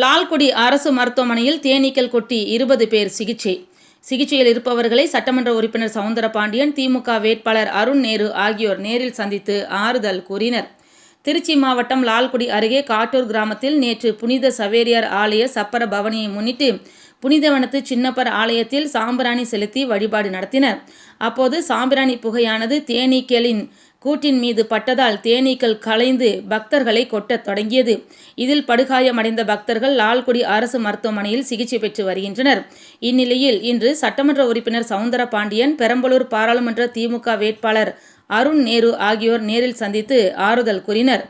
லால்குடி அரசு மருத்துவமனையில் தேனீக்கள் கொட்டி 20 பேர் சிகிச்சை. சிகிச்சையில் இருப்பவர்களை சட்டமன்ற உறுப்பினர் சவுந்தரபாண்டியன், திமுக வேட்பாளர் அருண் நேரு ஆகியோர் நேரில் சந்தித்து ஆறுதல் கூறினர். திருச்சி மாவட்டம் லால்குடி அருகே காட்டூர் கிராமத்தில் நேற்று புனித சவேரியார் ஆலய சப்பர பவனியை முன்னிட்டு புனிதவனத்து சின்னப்பர் ஆலயத்தில் சாம்பிராணி செலுத்தி வழிபாடு நடத்தினர். அப்போது சாம்பிராணி புகையானது தேனீக்களின் கூட்டின் மீது பட்டதால் தேனீக்கள் கலைந்து பக்தர்களை கொட்டத் தொடங்கியது. இதில் படுகாயமடைந்த பக்தர்கள் லால்குடி அரசு மருத்துவமனையில் சிகிச்சை பெற்று வருகின்றனர். இந்நிலையில் இன்று சட்டமன்ற உறுப்பினர் சவுந்தரபாண்டியன், பெரம்பலூர் பாராளுமன்ற திமுக வேட்பாளர் அருண் நேரு ஆகியோர் நேரில் சந்தித்து ஆறுதல் கூறினர்.